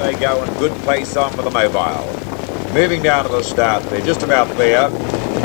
they go, and good pace on with the mobile. Moving down to the start, they're just about there.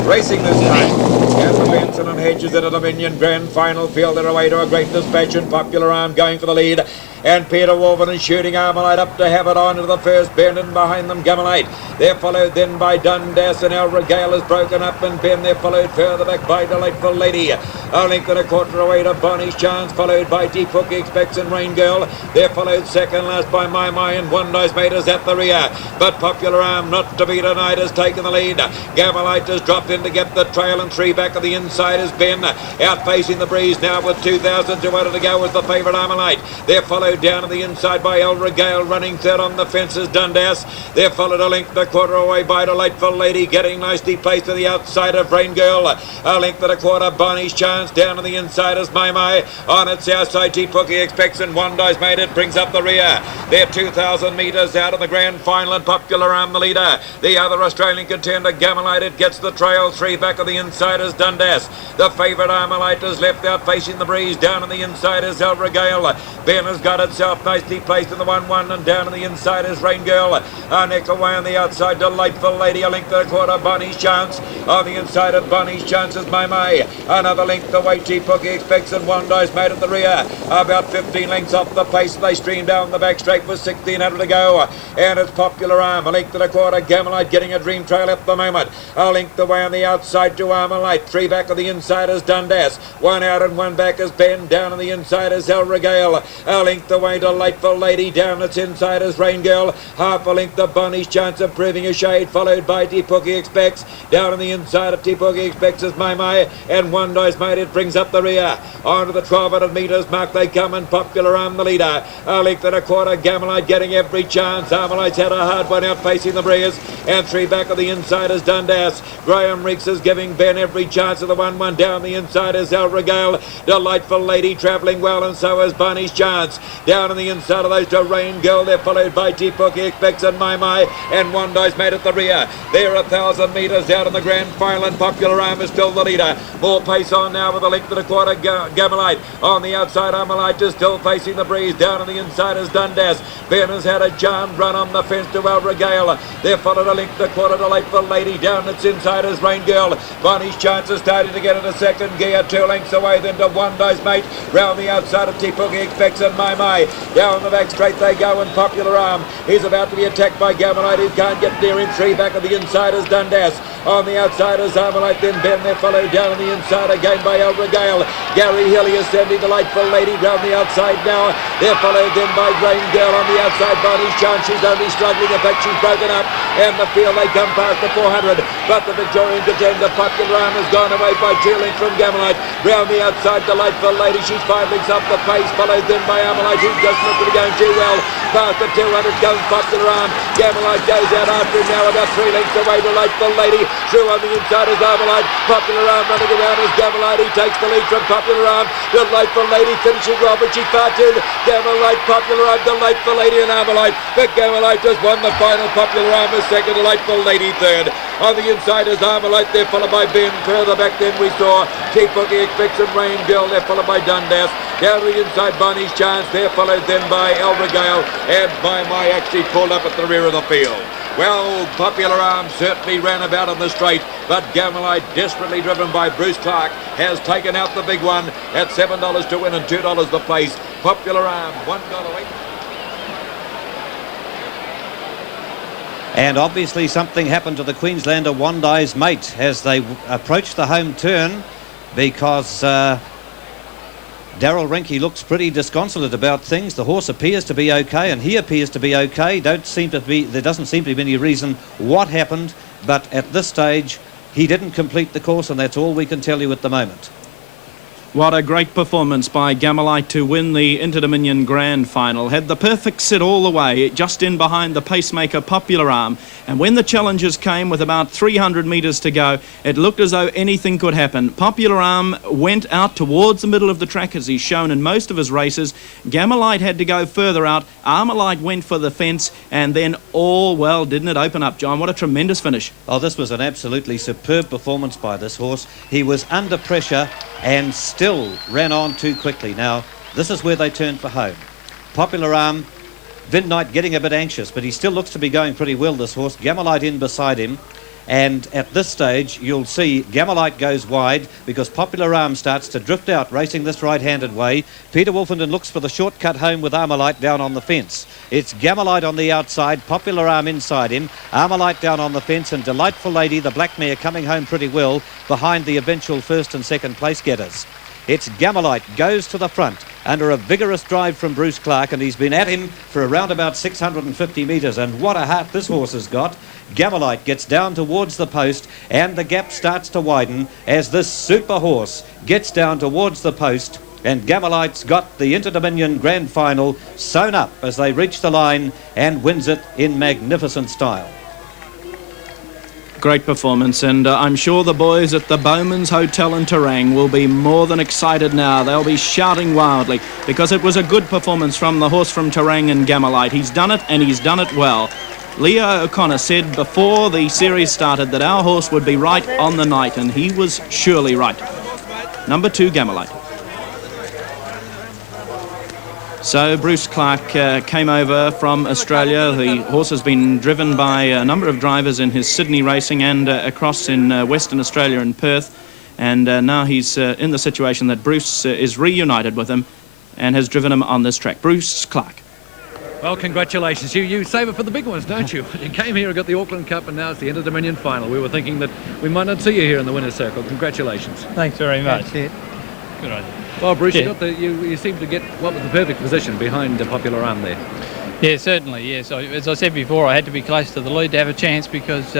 Racing this time. And the Benson and Hedges Interdominion Grand Final field their way to a great dispatch, and Popular Alm going for the lead. And Peter Wolven is shooting Armalite up to have it on into the first bend, and behind them Gammalite. They're followed then by Dundas, and El Regale is broken up and Ben. They're followed further back by Delightful Lady. A length and a quarter away to Bonnie's Chance, followed by Deep Hook Expects and Rain Girl. They're followed second last by My and One Dice Mate is at the rear. But Popular Alm, not to be denied, has taken the lead. Gammalite has dropped in to get the trail, and three back of the inside is Ben. Out facing the breeze now with 2,200 to go is the favourite Armalite. They're followed down to the inside by El Regale, running third on the fences Dundas. They're followed a length and a quarter away by Delightful Lady, getting nicely placed to the outside of Rain Girl. A length and a quarter Bonnie's Chance, down to the inside is My. On its outside Deep Hook Expects and One Dice Made It brings up the rear. They're 2,000 metres out of the grand final, and Popular Alm the leader. The other Australian contender Gammalite, it gets the trail, three back of the inside is Dundas. The favourite Armalite is left out facing the breeze, down on the inside is El Regale. Ben has got itself nicely placed in the 1-1, and down on the inside is Rain Girl. A neck away on the outside, Delightful Lady, a length and a quarter Bonnie's Chance. On the inside of Bonnie's Chance is My. Another length away Deep Hook Expects and One Dice Made at the rear. About 15 lengths off the pace, they stream down the back straight with 1,600 to go. And it's Popular Alm, a length and a quarter Gammalite getting a dream trail at the moment. A length away on the outside to Armalite. Three back of the inside is Dundas. One out and one back is Ben. Down on the inside is El Regale. A length away Delightful Lady. Down its inside is Rain Girl. Half a length of Bonnie's Chance improving a shade, followed by Deep Hook Expects. Down on the inside of Deep Hook Expects is My. And One Dice Made It brings up the rear. On to the 1,200 metres mark they come, and Popular Alm the leader. A length and a quarter Gammalite getting every chance. Armalite's had a hard one out facing the breeze. And three back of the inside is Dundas. Graham Reeks is giving Ben every chance of the 1-1. Down the inside is El Regale. Delightful Lady travelling well, and so is Bonnie's Chance. Down on the inside of those to Rain Girl. They're followed by Deep Hook Expects and My. And One Dice Made at the rear. They're 1,000 metres out in the grand final, and Popular Alm is still the leader. More pace on now with a length and a quarter Gammalite. On the outside, Armalite is still facing the breeze. Down on the inside is Dundas. Ben has had a charmed run on the fence to El Regale. They're followed a length and a quarter Delightful Lady. Down its inside is Rain Girl. Bonnie's Chance is starting to get into second gear. 2 lengths away then to One Dice Mate. Round the outside of Deep Hook Expects and My. Down the back straight they go, and Popular Alm is about to be attacked by Gammalite, who can't get near him. Three back of the inside is Dundas. On the outside is Armalite, then Ben. They're followed down on the inside again by El Regale. Gary Hilly is sending Delightful Lady round the outside now. They're followed then by Rain Girl on the outside. Bonnie's Chance, she's only struggling. In fact, she's broken up. And the field, they come past the 400. But the Victorian contender, Popular Alm, has gone away by 2 lengths from Gammalite. Round the outside, Delightful Lady, she's 5 lengths off the pace. Followed then by Armalite, who's just looking to be going too well. Past the 200 comes Popular Alm. Gammalite goes out after him now, about 3 lengths away. Delightful Lady. Through on the inside is Armalite. Popular Alm running around as Gammalite. He takes the lead from Popular Alm. Delightful Lady finishing well, but she's far too. Gammalite, Popular Alm, Delightful Lady and Armalite. But Gammalite just won the final. Popular Alm is second, Delightful Lady third. On the inside is Armalite. They're followed by Ben. Further back then we saw Deep Hook Expects and Rain Girl. They're followed by Dundas. Down to the inside, Bonnie's Chance. They're followed then by El Regale. And My actually pulled up at the rear of the field. Well, Popular Alm certainly ran about on the straight, but Gammalite, desperately driven by Bruce Clark, has taken out the big one at $7 to win and $2 the place. Popular Alm, $1 each. And obviously something happened to the Queenslander One Dice Mate as they approached the home turn, because Daryl Rinke looks pretty disconsolate about things. The horse appears to be okay, and he appears to be okay. There doesn't seem to be any reason what happened, but at this stage he didn't complete the course, and that's all we can tell you at the moment. What a great performance by Gammalite to win the Interdominion Grand Final. Had the perfect sit all the way, just in behind the pacemaker Popular Alm. And when the challengers came with about 300 metres to go, it looked as though anything could happen. Popular Alm went out towards the middle of the track, as he's shown in most of his races. Gammalite had to go further out. Armalite went for the fence, and then didn't it open up, John? What a tremendous finish. Oh, this was an absolutely superb performance by this horse. He was under pressure and still ran on too quickly. Now, this is where they turned for home. Popular Alm Vin Knight getting a bit anxious, but he still looks to be going pretty well, this horse. Gammalite in beside him. And at this stage, you'll see Gammalite goes wide because Popular Alm starts to drift out, racing this right-handed way. Peter Wolfenden looks for the shortcut home with Armalite down on the fence. It's Gammalite on the outside, Popular Alm inside him, Armalite down on the fence, and Delightful Lady, the black mare, coming home pretty well behind the eventual first and second place getters. It's Gammalite goes to the front under a vigorous drive from Bruce Clark, and he's been at him for around about 650 metres, and what a heart this horse has got. Gammalite gets down towards the post, and the gap starts to widen as this super horse gets down towards the post, and Gammalite's got the Interdominion Grand Final sewn up as they reach the line and wins it in magnificent style. Great performance, and I'm sure the boys at the Bowman's Hotel in Terang will be more than excited now. They'll be shouting wildly because it was a good performance from the horse from Terang and Gammalite. He's done it, and he's done it well. Leo O'Connor said before the series started that our horse would be right on the night, and he was surely right. Number 2, Gammalite. So Bruce Clark came over from Australia. The horse has been driven by a number of drivers in his Sydney racing and across in Western Australia and Perth. And now he's in the situation that Bruce is reunited with him and has driven him on this track. Bruce Clark. Well, congratulations. You save it for the big ones, don't you? You came here and got the Auckland Cup, and now it's the Interdominion final. We were thinking that we might not see you here in the winner's circle. Congratulations. Thanks very much. That's it. Good idea. Well, Bruce, Yeah. you seem to get what was the perfect position behind the Popular Alm there. Yeah, certainly, yes. As I said before, I had to be close to the lead to have a chance because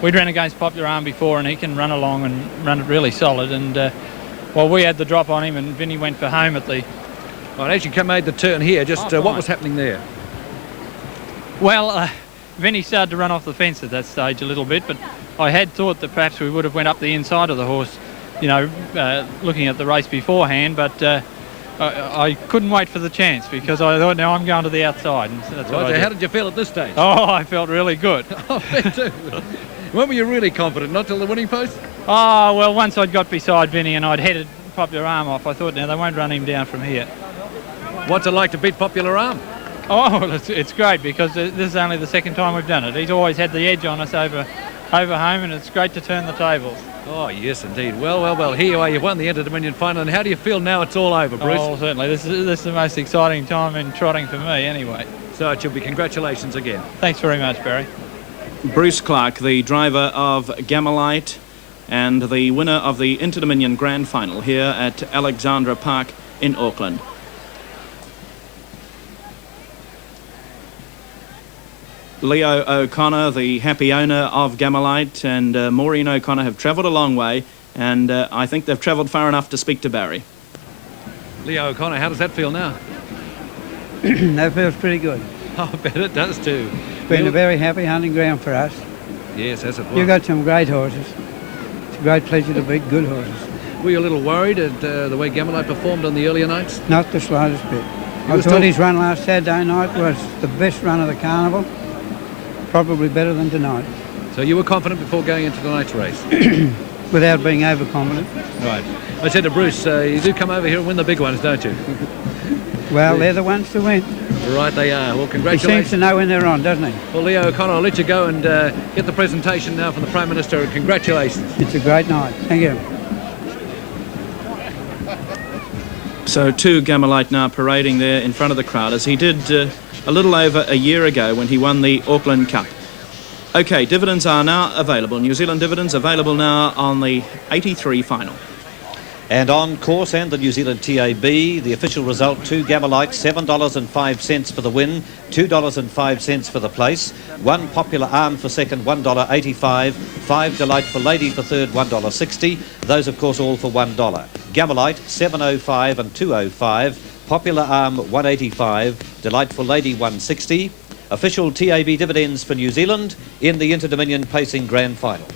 we'd ran against Popular Alm before, and he can run along and run it really solid. And we had the drop on him, and Vinny went for home at the... Well, as you made the turn here, just what was happening there? Well, Vinny started to run off the fence at that stage a little bit, but I had thought that perhaps we would have went up the inside of the horse, you know, looking at the race beforehand, but I couldn't wait for the chance because I thought, now I'm going to the outside. And that's what I did. How did you feel at this stage? Oh, I felt really good. Oh, me too. When were you really confident? Not till the winning post? Oh, well, once I'd got beside Vinny and I'd headed Popular Alm off, I thought, now they won't run him down from here. What's it like to beat Popular Alm? Oh, it's great because this is only the second time we've done it. He's always had the edge on us over home, and it's great to turn the tables. Oh, yes, indeed. Well, here you are. You've won the Interdominion final, and how do you feel now it's all over, Bruce? Oh, certainly. This is the most exciting time in trotting for me, anyway. So it should be congratulations again. Thanks very much, Barry. Bruce Clark, the driver of Gammalite and the winner of the Interdominion Grand Final here at Alexandra Park in Auckland. Leo O'Connor, the happy owner of Gammalite, and Maureen O'Connor have travelled a long way, and I think they've travelled far enough to speak to Barry. Leo O'Connor, how does that feel now? That feels pretty good. Oh, I bet it does too. It's been a very happy hunting ground for us. Yes, as it was. You've got some great horses. It's a great pleasure to beat good horses. Were you a little worried at the way Gammalite performed on the earlier nights? Not the slightest bit. I was thought told- his run last Saturday night was the best run of the carnival. Probably better than tonight, So you were confident before going into tonight's race? without being overconfident. Right. I said to Bruce, you do come over here and win the big ones, don't you? Well, they're the ones to win. Right, they are. Well, He congratulations. seems to know when they're on, doesn't he? Well, Leo O'Connor, I'll let you go and get the presentation now from the Prime Minister, and congratulations. It's a great night. Thank you. So 2 Gammalite now parading there in front of the crowd, as he did a little over a year ago when he won the Auckland Cup. OK, dividends are now available. New Zealand dividends available now on the 83 final. And on course and the New Zealand TAB, the official result, 2 Gammalite, $7.05 for the win, $2.05 for the place, 1 Popular Alm for second, $1.85, 5 Delightful Lady for third, $1.60. Those, of course, all for $1. Gammalite, $7.05 and $2.05, Popular Alm, $1.85, Delightful Lady, $1.60. Official TAB dividends for New Zealand in the Interdominion Pacing Grand Final.